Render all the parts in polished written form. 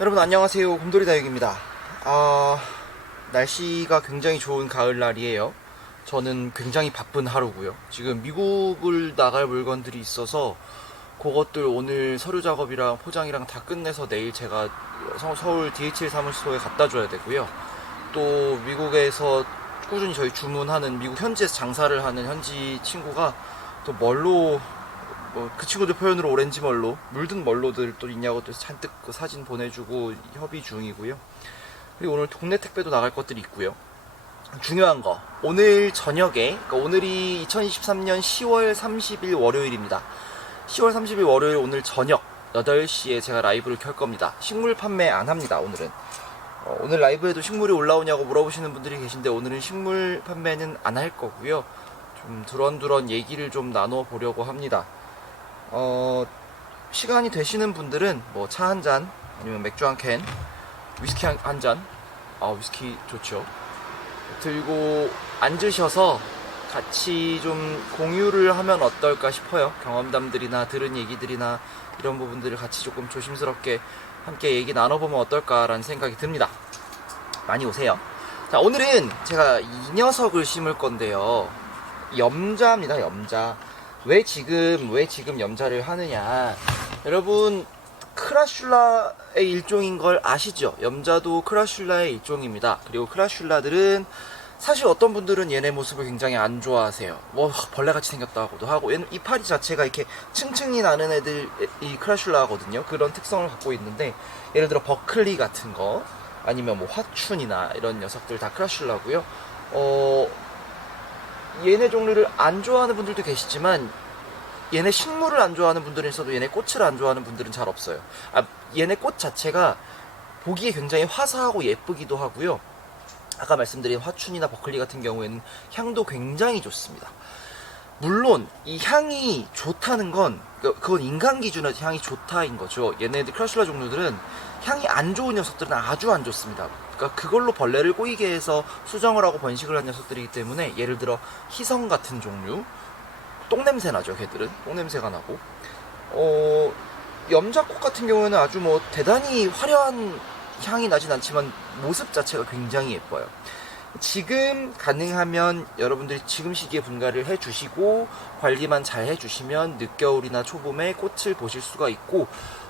여러분 안녕하세요. 곰돌이다육입니다. 날씨가 굉장히 좋은 가을날이에요. 저는 굉장히 바쁜 하루고요. 지금 미국을 나갈 물건들이 있어서 그것들 오늘 서류 작업이랑 포장이랑 다 끝내서 내일 제가 서울 DHL 사무소에 갖다 줘야 되고요. 또 미국에서 꾸준히 저희 주문하는 미국 현지에서 장사를 하는 현지 친구가 또 멀로 그 친구들 표현으로 오렌지 멀로, 물든 멀로들 또 있냐고 또 잔뜩 그 사진 보내주고 협의 중이고요. 그리고 오늘 국내 택배도 나갈 것들이 있고요. 중요한 거, 오늘 저녁에, 그러니까 오늘이 2023년 10월 30일 월요일입니다. 10월 30일 월요일 오늘 저녁 8시에 제가 라이브를 켤 겁니다. 식물 판매 안 합니다, 오늘은. 오늘 라이브에도 식물이 올라오냐고 물어보시는 분들이 계신데 오늘은 식물 판매는 안 할 거고요. 좀 두런두런 얘기를 좀 나눠 보려고 합니다. 시간이 되시는 분들은 뭐 차 한 잔, 아니면 맥주 한 캔, 위스키 한 잔, 위스키 좋죠. 들고 앉으셔서 같이 좀 공유를 하면 어떨까 싶어요. 경험담들이나 들은 얘기들이나 이런 부분들을 같이 조금 조심스럽게 함께 얘기 나눠보면 어떨까라는 생각이 듭니다. 많이 오세요. 자, 오늘은 제가 이 녀석을 심을 건데요. 염자입니다, 염자. 왜 지금 염자를 하느냐. 여러분, 크라슐라의 일종인 걸 아시죠? 염자도 크라슐라의 일종입니다. 그리고 크라슐라들은 사실 어떤 분들은 얘네 모습을 굉장히 안 좋아하세요. 뭐 벌레같이 생겼다고도 하고, 얘는 이파리 자체가 이렇게 층층이 나는 애들이 크라슐라거든요. 그런 특성을 갖고 있는데, 예를 들어 버클리 같은 거, 아니면 뭐 화춘이나 이런 녀석들 다 크라슐라고요. 얘네 종류를 안 좋아하는 분들도 계시지만 얘네 식물을 안 좋아하는 분들은 있어도 얘네 꽃을 안 좋아하는 분들은 잘 없어요. 얘네 꽃 자체가 보기에 굉장히 화사하고 예쁘기도 하고요. 아까 말씀드린 화춘이나 버클리 같은 경우에는 향도 굉장히 좋습니다. 물론 이 향이 좋다는 건 그건 인간 기준에서 향이 좋다인 거죠. 얘네들 크라슐라 종류들은 향이 안 좋은 녀석들은 아주 안 좋습니다. 그러니까 그걸로 벌레를 꼬이게 해서 수정을 하고 번식을 한 녀석들이기 때문에, 예를 들어 희성 같은 종류, 똥냄새 나죠. 걔들은 똥냄새가 나고, 염자꽃 같은 경우에는 아주 뭐 대단히 화려한 향이 나진 않지만 모습 자체가 굉장히 예뻐요. 지금 가능하면 여러분들이 지금 시기에 분갈이를 해주시고 관리만 잘 해주시면 늦겨울이나 초봄에 꽃을 보실 수가 있고,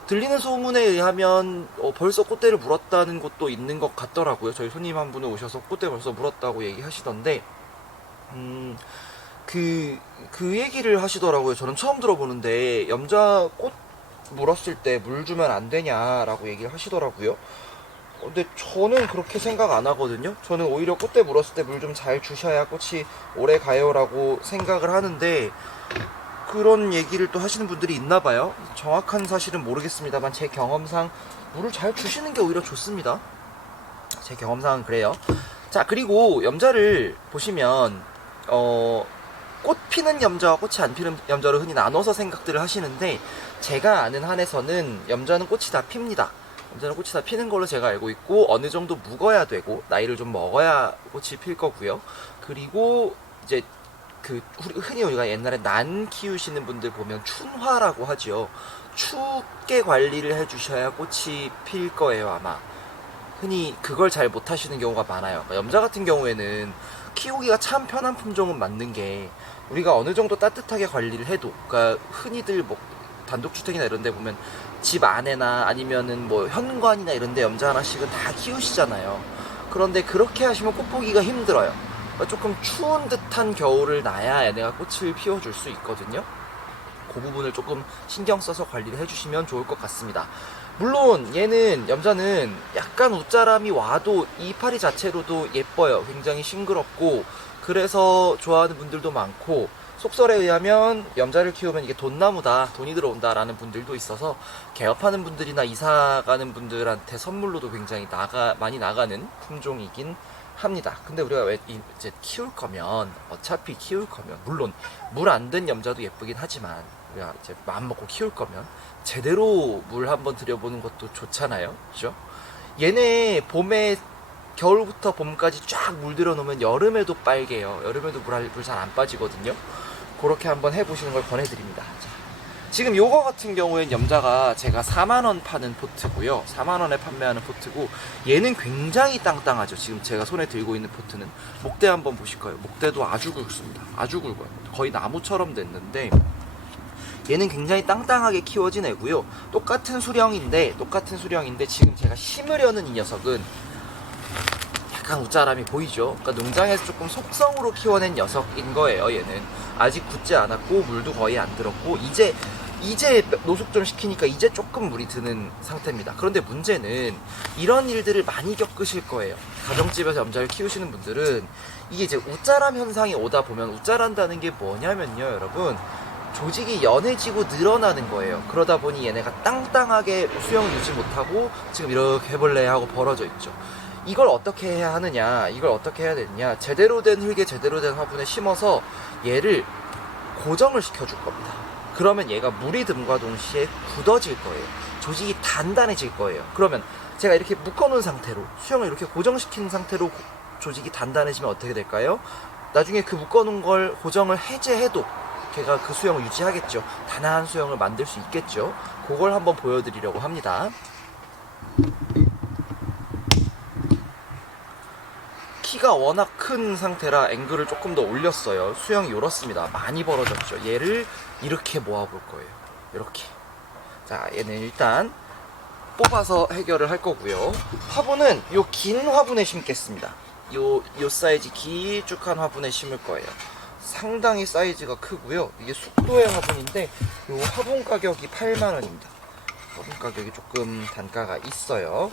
들리는 소문에 의하면 벌써 꽃대를 물었다는 곳도 있는 것 같더라고요. 저희 손님 한 분은 오셔서 꽃대 벌써 물었다고 얘기하시던데, 그 얘기를 하시더라고요. 저는 처음 들어보는데 염자 꽃 물었을 때 물 주면 안 되냐라고 얘기를 하시더라고요. 근데 저는 그렇게 생각 안 하거든요. 저는 오히려 꽃대 물었을 때 물 좀 잘 주셔야 꽃이 오래 가요라고 생각을 하는데, 그런 얘기를 또 하시는 분들이 있나 봐요. 정확한 사실은 모르겠습니다만 제 경험상 물을 잘 주시는 게 오히려 좋습니다. 제 경험상은 그래요. 자, 그리고 염자를 보시면 꽃 피는 염자와 꽃이 안 피는 염자로 흔히 나눠서 생각들을 하시는데, 제가 아는 한에서는 염자는 꽃이 다 핍니다. 염자는 꽃이 다 피는 걸로 제가 알고 있고, 어느 정도 묵어야 되고 나이를 좀 먹어야 꽃이 필 거고요. 그리고 이제 흔히 우리가 옛날에 난 키우시는 분들 보면 춘화라고 하죠. 춥게 관리를 해주셔야 꽃이 필 거예요, 아마. 흔히 그걸 잘 못하시는 경우가 많아요. 염자 같은 경우에는 키우기가 참 편한 품종은 맞는 게, 우리가 어느 정도 따뜻하게 관리를 해도, 그러니까 흔히들 뭐 단독주택이나 이런 데 보면 집 안에나 아니면은 뭐 현관이나 이런 데 염자 하나씩은 다 키우시잖아요. 그런데 그렇게 하시면 꽃 보기가 힘들어요. 조금 추운 듯한 겨울을 나야 얘네가 꽃을 피워줄 수 있거든요. 그 부분을 조금 신경 써서 관리를 해주시면 좋을 것 같습니다. 물론 염자는 약간 웃자람이 와도 이파리 자체로도 예뻐요. 굉장히 싱그럽고, 그래서 좋아하는 분들도 많고, 속설에 의하면 염자를 키우면 이게 돈나무다, 돈이 들어온다라는 분들도 있어서 개업하는 분들이나 이사 가는 분들한테 선물로도 굉장히 많이 나가는 품종이긴 합니다. 근데 우리가 왜 이제 어차피 키울 거면 물론 물 안 든 염자도 예쁘긴 하지만, 우리가 이제 마음 먹고 키울 거면 제대로 물 한번 들여보는 것도 좋잖아요. 그죠? 얘네 겨울부터 봄까지 쫙 물들여 놓으면 여름에도 빨개요. 여름에도 물 잘 안 빠지거든요. 그렇게 한번 해보시는 걸 권해드립니다. 자, 지금 요거 같은 경우엔 염자가 제가 4만원 파는 포트고요. 4만원에 판매하는 포트고, 얘는 굉장히 땅땅하죠. 지금 제가 손에 들고 있는 포트는. 목대 한번 보실까요? 목대도 아주 굵습니다. 아주 굵어요. 거의 나무처럼 됐는데, 얘는 굉장히 땅땅하게 키워진 애고요. 똑같은 수령인데 지금 제가 심으려는 이 녀석은 약간 웃자람이 보이죠. 그러니까 농장에서 조금 속성으로 키워낸 녀석인 거예요. 얘는 아직 굳지 않았고 물도 거의 안 들었고, 이제 노숙 좀 시키니까 이제 조금 물이 드는 상태입니다. 그런데 문제는 이런 일들을 많이 겪으실 거예요. 가정집에서 염자를 키우시는 분들은 이게 이제 웃자람 현상이 오다 보면, 웃자란다는 게 뭐냐면요, 여러분, 조직이 연해지고 늘어나는 거예요. 그러다 보니 얘네가 땅땅하게 수영을 유지 못하고 지금 이렇게 해볼래 하고 벌어져 있죠. 이걸 어떻게 해야 하느냐, 이걸 어떻게 해야 되느냐, 제대로 된 흙에 제대로 된 화분에 심어서 얘를 고정을 시켜줄 겁니다. 그러면 얘가 물이 듦과 동시에 굳어질 거예요. 조직이 단단해질 거예요. 그러면 제가 이렇게 묶어놓은 상태로, 수영을 이렇게 고정시킨 상태로 조직이 단단해지면 어떻게 될까요? 나중에 그 묶어놓은 걸 고정을 해제해도 걔가 그 수영을 유지하겠죠. 단아한 수영을 만들 수 있겠죠. 그걸 한번 보여드리려고 합니다. 키가 워낙 큰 상태라 앵글을 조금 더 올렸어요. 수영이 요렇습니다. 많이 벌어졌죠. 얘를 이렇게 모아볼 거예요. 이렇게. 자, 얘는 일단 뽑아서 해결을 할 거고요. 화분은 요 긴 화분에 심겠습니다. 요 사이즈 길쭉한 화분에 심을 거예요. 상당히 사이즈가 크고요. 이게 숙도의 화분인데 요 화분 가격이 8만원입니다. 화분 가격이 조금 단가가 있어요.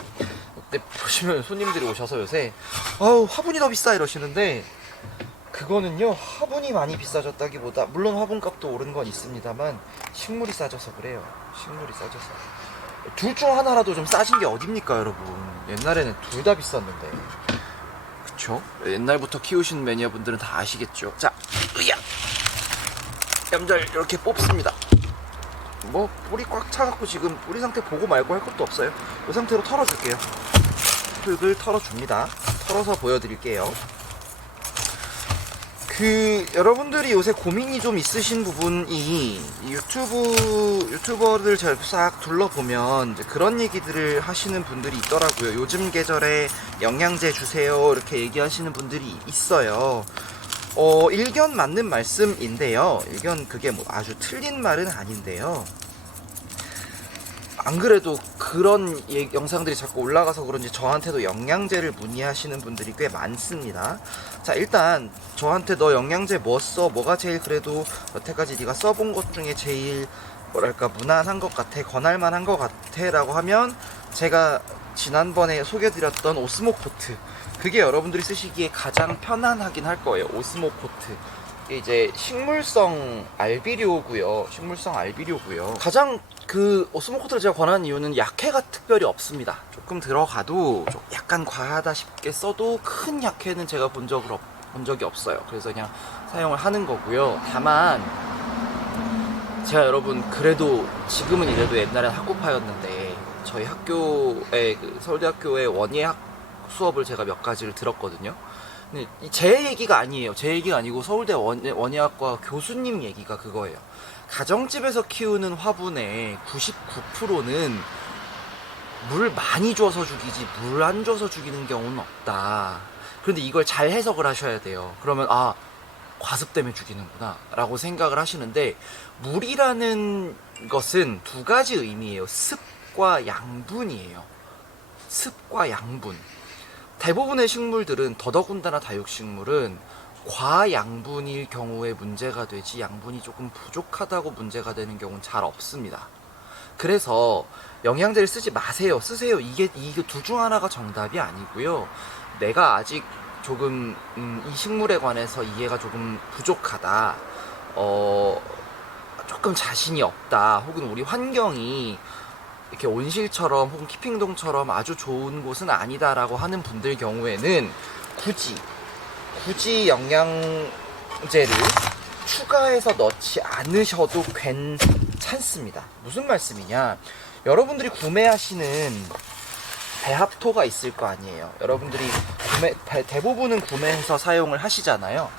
근데 보시면 손님들이 오셔서 요새 화분이 더 비싸 이러시는데, 그거는요, 화분이 많이 비싸졌다기보다, 물론 화분값도 오른 건 있습니다만 식물이 싸져서 그래요. 식물이 싸져서. 둘 중 하나라도 좀 싸진 게 어딥니까, 여러분. 옛날에는 둘 다 비쌌는데. 그쵸? 옛날부터 키우신 매니아분들은 다 아시겠죠. 자, 으야! 염자를 이렇게 뽑습니다. 뭐 뿌리 꽉 차갖고 지금 뿌리 상태 보고 말고 할 것도 없어요. 이 상태로 털어줄게요. 흙을 털어줍니다. 털어서 보여드릴게요. 여러분들이 요새 고민이 좀 있으신 부분이, 유튜버를 잘 싹 둘러보면 이제 그런 얘기들을 하시는 분들이 있더라고요. 요즘 계절에 영양제 주세요, 이렇게 얘기하시는 분들이 있어요. 일견 맞는 말씀인데요. 일견 그게 뭐 아주 틀린 말은 아닌데요. 안 그래도 그런 영상들이 자꾸 올라가서 그런지 저한테도 영양제를 문의하시는 분들이 꽤 많습니다. 자, 일단 저한테 너 영양제 뭐 써? 뭐가 제일 그래도 여태까지 네가 써본 것 중에 제일 뭐랄까 무난한 것 같아, 권할만한 것 같아 라고 하면, 제가 지난번에 소개드렸던 오스모코트, 그게 여러분들이 쓰시기에 가장 편안하긴 할 거예요. 오스모코트. 이제 식물성 알비료고요. 가장 오스모코트를 제가 권하는 이유는 약해가 특별히 없습니다. 조금 들어가도 좀 약간 과하다 싶게 써도 큰 약해는 제가 본 적이 없어요. 그래서 그냥 사용을 하는 거고요. 다만 제가 여러분, 그래도 지금은 이래도 옛날엔 학구파였는데, 저희 학교에 서울대학교의 원예학 수업을 제가 몇 가지를 들었거든요. 근데 제 얘기가 아니에요. 제 얘기가 아니고 서울대 원예학과 교수님 얘기가 그거예요. 가정집에서 키우는 화분의 99%는 물 많이 줘서 죽이지 물 안 줘서 죽이는 경우는 없다. 그런데 이걸 잘 해석을 하셔야 돼요. 그러면 과습 때문에 죽이는구나 라고 생각을 하시는데, 물이라는 것은 두 가지 의미예요. 습과 양분이에요. 습과 양분. 대부분의 식물들은, 더더군다나 다육식물은 과양분일 경우에 문제가 되지, 양분이 조금 부족하다고 문제가 되는 경우는 잘 없습니다. 그래서 영양제를 쓰지 마세요. 쓰세요. 이게 둘 중 하나가 정답이 아니고요. 내가 아직 조금 이 식물에 관해서 이해가 조금 부족하다, 조금 자신이 없다, 혹은 우리 환경이 이렇게 온실처럼 혹은 키핑동처럼 아주 좋은 곳은 아니다라고 하는 분들 경우에는 굳이 영양제를 추가해서 넣지 않으셔도 괜찮습니다. 무슨 말씀이냐, 여러분들이 구매하시는 배합토가 있을 거 아니에요. 여러분들이 대부분은 구매해서 사용을 하시잖아요.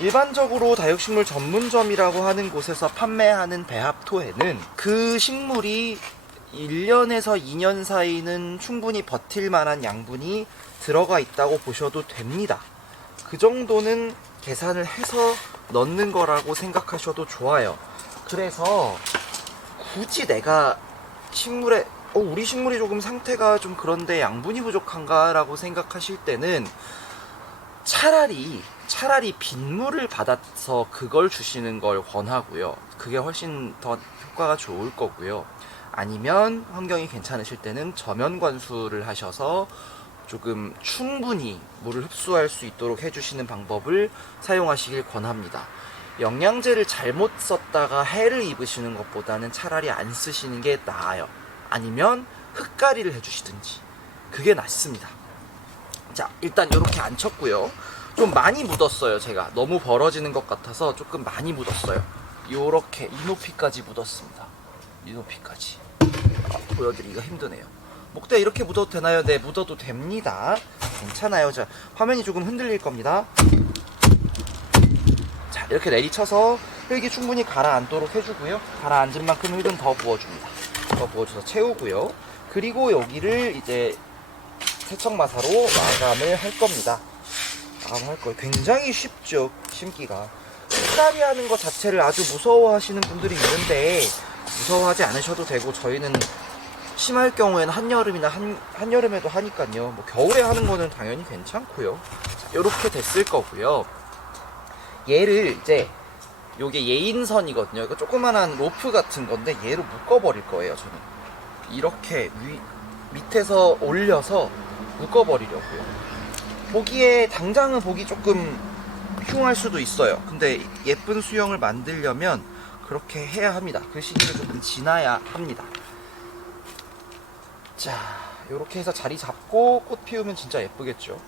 일반적으로 다육식물 전문점이라고 하는 곳에서 판매하는 배합토에는 그 식물이 1년에서 2년 사이는 충분히 버틸 만한 양분이 들어가 있다고 보셔도 됩니다. 그 정도는 계산을 해서 넣는 거라고 생각하셔도 좋아요. 그래서 굳이 내가 식물에 우리 식물이 조금 상태가 좀 그런데 양분이 부족한가 라고 생각하실 때는 차라리 빗물을 받아서 그걸 주시는 걸 권하고요. 그게 훨씬 더 효과가 좋을 거고요. 아니면 환경이 괜찮으실 때는 저면 관수를 하셔서 조금 충분히 물을 흡수할 수 있도록 해주시는 방법을 사용하시길 권합니다. 영양제를 잘못 썼다가 해를 입으시는 것보다는 차라리 안 쓰시는 게 나아요. 아니면 흙가리를 해주시든지 그게 낫습니다. 자, 일단 이렇게 안 쳤고요. 좀 많이 묻었어요. 제가 너무 벌어지는 것 같아서 조금 많이 묻었어요. 요렇게 이 높이까지 묻었습니다. 이 높이까지. 보여드리기가 힘드네요. 목대 이렇게 묻어도 되나요? 네, 묻어도 됩니다. 괜찮아요. 자, 화면이 조금 흔들릴 겁니다. 자, 이렇게 내리쳐서 흙이 충분히 가라앉도록 해주고요. 가라앉은 만큼 흙은 더 부어줍니다. 더 부어줘서 채우고요. 그리고 여기를 이제 세척마사로 마감을 할 겁니다. 마감할 거예요. 굉장히 쉽죠, 심기가. 흙가리 하는 것 자체를 아주 무서워하시는 분들이 있는데 무서워하지 않으셔도 되고, 저희는 심할 경우에는 한여름이나 한여름에도 하니까요. 뭐 겨울에 하는 거는 당연히 괜찮고요. 자, 이렇게 됐을 거고요. 얘를 이제 요게 예인선이거든요. 이거 조그만한 로프 같은 건데 얘로 묶어버릴 거예요. 저는 이렇게 밑에서 올려서 묶어버리려고요. 보기에 당장은 보기 조금 흉할 수도 있어요. 근데 예쁜 수영을 만들려면 그렇게 해야 합니다. 그 시기를 조금 지나야 합니다. 자, 요렇게 해서 자리 잡고 꽃 피우면 진짜 예쁘겠죠.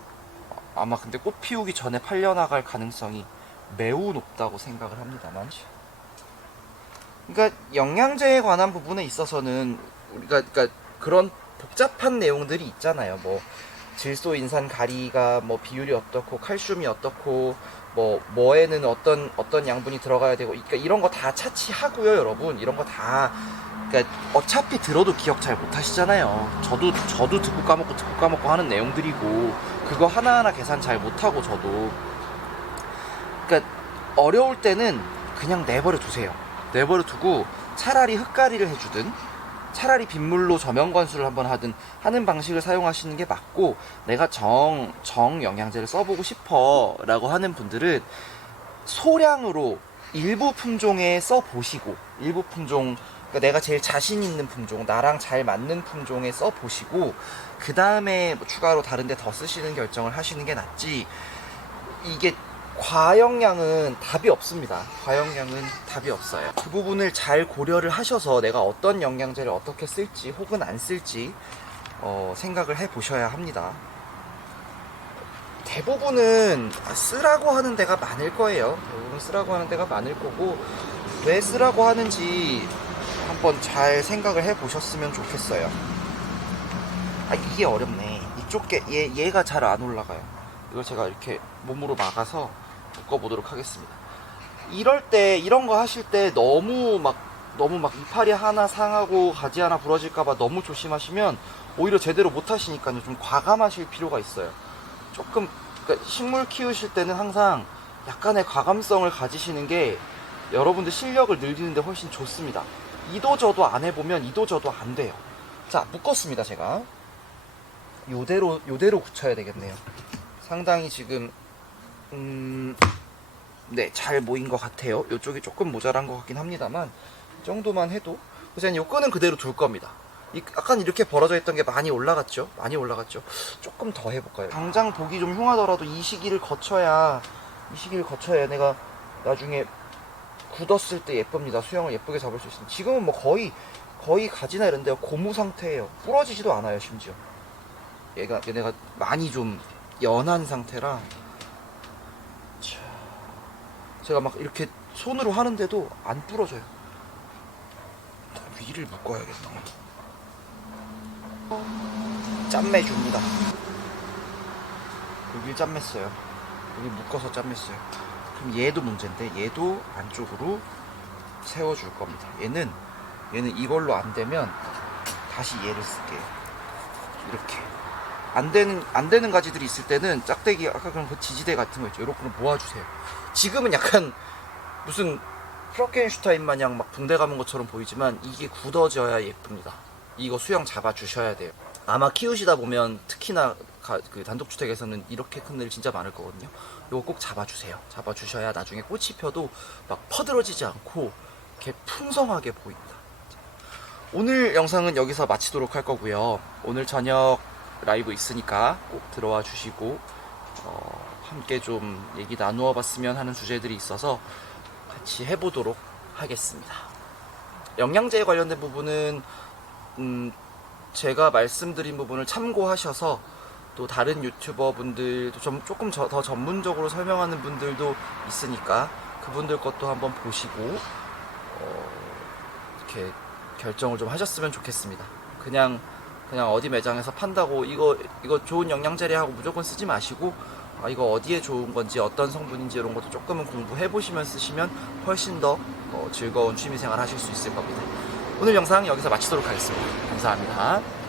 아마 근데 꽃 피우기 전에 팔려나갈 가능성이 매우 높다고 생각을 합니다만, 그러니까 영양제에 관한 부분에 있어서는 우리가 그러니까 그런 복잡한 내용들이 있잖아요. 뭐 질소 인산 가리가 뭐 비율이 어떻고 칼슘이 어떻고 뭐에는 어떤 양분이 들어가야 되고, 그러니까 이런 거 다 차치하고요, 여러분. 이런 거 다 그러니까 어차피 들어도 기억 잘 못 하시잖아요. 저도 듣고 까먹고 하는 내용들이고, 그거 하나하나 계산 잘 못하고 저도. 그러니까 어려울 때는 그냥 내버려 두세요. 내버려 두고 차라리 흙가리를 해주든 차라리 빗물로 저면 관수를 한번 하든 하는 방식을 사용하시는 게 맞고, 내가 정 영양제를 써보고 싶어 라고 하는 분들은 소량으로 일부 품종에 써보시고, 일부 품종, 그러니까 내가 제일 자신 있는 품종, 나랑 잘 맞는 품종에 써보시고, 그 다음에 뭐 추가로 다른 데 더 쓰시는 결정을 하시는 게 낫지, 이게 과용량은 답이 없습니다. 과용량은 답이 없어요. 그 부분을 잘 고려를 하셔서 내가 어떤 영양제를 어떻게 쓸지 혹은 안 쓸지 생각을 해 보셔야 합니다. 대부분은 쓰라고 하는 데가 많을 거예요. 대부분 쓰라고 하는 데가 많을 거고, 왜 쓰라고 하는지 한번 잘 생각을 해 보셨으면 좋겠어요. 이게 어렵네. 이쪽 얘가 잘 안 올라가요. 이걸 제가 이렇게 몸으로 막아서 묶어보도록 하겠습니다. 이럴 때, 이런 거 하실 때 너무 막 이파리 하나 상하고 가지 하나 부러질까봐 너무 조심하시면 오히려 제대로 못 하시니까요. 좀 과감하실 필요가 있어요. 조금, 그러니까 식물 키우실 때는 항상 약간의 과감성을 가지시는 게 여러분들 실력을 늘리는데 훨씬 좋습니다. 이도저도 안 해보면 이도저도 안 돼요. 자, 묶었습니다, 제가. 요대로 굳혀야 되겠네요. 상당히 지금 네, 잘 모인 것 같아요. 이쪽이 조금 모자란 것 같긴 합니다만 이 정도만 해도, 그래서 요 끈은 그대로 둘 겁니다. 약간 이렇게 벌어져 있던 게 많이 올라갔죠? 많이 올라갔죠? 조금 더 해볼까요? 당장 보기 좀 흉하더라도 이 시기를 거쳐야 내가 나중에 굳었을 때 예쁩니다. 수영을 예쁘게 잡을 수 있습니다. 지금은 뭐 거의 가지나 이런 데가 고무 상태예요. 부러지지도 않아요, 심지어. 얘네가 많이 좀 연한 상태라. 자, 제가 막 이렇게 손으로 하는데도 안 부러져요. 위를 묶어야겠네. 짬매줍니다. 여기 짬맸어요. 여기 묶어서 짬맸어요. 그럼 얘도 문제인데 얘도 안쪽으로 세워줄 겁니다. 얘는 이걸로 안 되면 다시 얘를 쓸게요. 이렇게 안 되는 가지들이 있을 때는 짝대기 아까 그런 그 지지대 같은 거 있죠. 이렇게 모아주세요. 지금은 약간 무슨 프랑켄슈타인 마냥 막 붕대 감은 것처럼 보이지만 이게 굳어져야 예쁩니다. 이거 수영 잡아주셔야 돼요. 아마 키우시다 보면 특히나 그 단독주택에서는 이렇게 큰 늘 진짜 많을 거거든요. 이거 꼭 잡아주세요. 잡아주셔야 나중에 꽃이 펴도 막 퍼들어지지 않고 이렇게 풍성하게 보입니다. 오늘 영상은 여기서 마치도록 할 거고요. 오늘 저녁 라이브 있으니까 꼭 들어와 주시고 함께 좀 얘기 나누어 봤으면 하는 주제들이 있어서 같이 해보도록 하겠습니다. 영양제에 관련된 부분은 제가 말씀드린 부분을 참고하셔서 또 다른 유튜버 분들도 조금 더 전문적으로 설명하는 분들도 있으니까 그분들 것도 한번 보시고 이렇게 결정을 좀 하셨으면 좋겠습니다. 그냥 어디 매장에서 판다고 이거 좋은 영양제래 하고 무조건 쓰지 마시고 이거 어디에 좋은 건지 어떤 성분인지 이런 것도 조금은 공부해 보시면 쓰시면 훨씬 더 즐거운 취미생활 하실 수 있을 겁니다. 오늘 영상 여기서 마치도록 하겠습니다. 감사합니다.